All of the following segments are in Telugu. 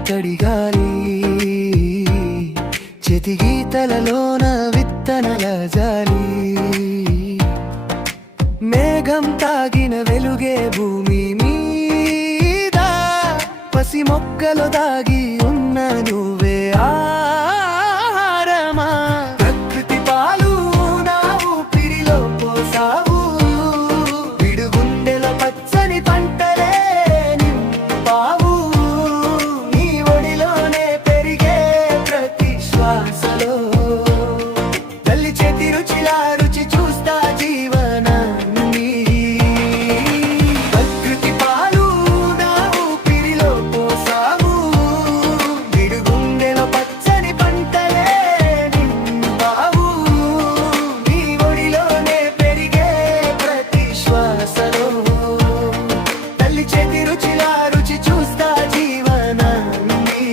తడిగాలి చేతి గీతలలోన విత్తనల జాలి మేఘం తాగిన వెలుగే భూమి మీద పసి మొక్కలు దాగి ఉన్న నువ్వే ఆహారమా ప్రకృతి పాలు నా ఊపిరిలో పోసావు విడుగుండెల పచ్చని పంటలే నింపావు నీ ఒడిలోనే పెరిగే ప్రతి శ్వాసలో తల్లి చేతి రుచిలా రుచి చూస్తా జీవనాన్ని ప్రకృతి పాలు నా ఊపిరిలో పోసావు విడుగుండెల పచ్చని పంటలే నింపావు నీ ఒడిలోనే పెరిగే ప్రతి శ్వాసలో తల్లి చేతి రుచిలా రుచి చూస్తా జీవనాన్ని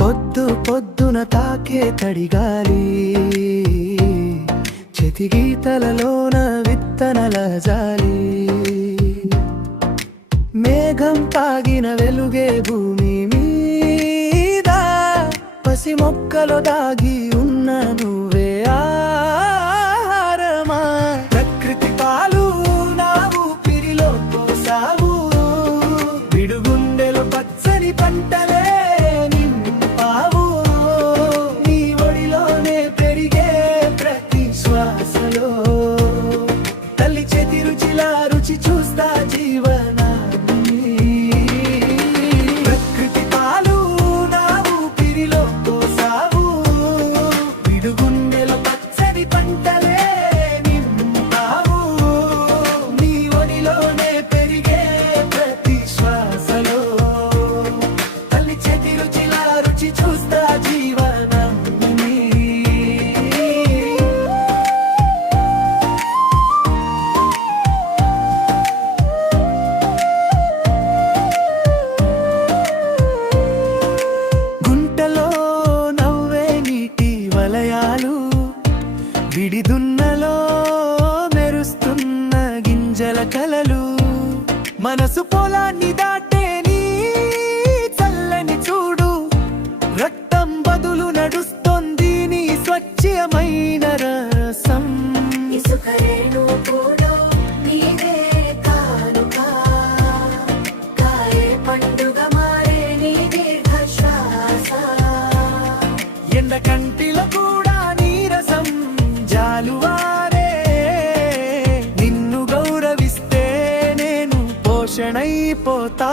పొద్దు పొద్దున తాకే తడిగాలి చేతి గీతలలోన విత్తనల జాలి మేఘం తాగిన వెలుగే భూమి మీద పసి మొక్కలు దాగి ఉన్న నువ్వే ఆహారమా ప్రకృతి పాలు నా ఊపిరిలో పోసావు విడుగుండెలు పచ్చని పంటలే నింపావు నీ ఒడిలోనే పెరిగే ప్రతి శ్వాసలో తల్లి చేతి రుచిలా రుచి చూస్తా జీవనాన్ని ప్రకృతి పాలు నా ఊపిరిలో పోసావు విడుగుండెల పచ్చని పంటలే నింపావు నీ ఒడిలోనే పెరిగే ప్రతి శ్వాసలో తల్లి చేతి రుచిలా రుచి చూస్తా జీవనాన్ని గుంటలో నవ్వే నీటి వలయాలు విడిదున్నలో మెరుస్తున్న గింజల కలలు మనసు పొలాన్ని దాటే నీ చల్లని చూడు రక్తం బదులు నడుస్తోంది నీ స్వచ్ఛమైన రసం ఇసుక రేణువులో నీవే కానుక కాయే పండుగ మారే నీ దీర్ఘ శ్వాస ఎండ కంటిలో కూడా నీరసం జాలువారే నిన్ను గౌరవిస్తే నేను పోషణైపోతా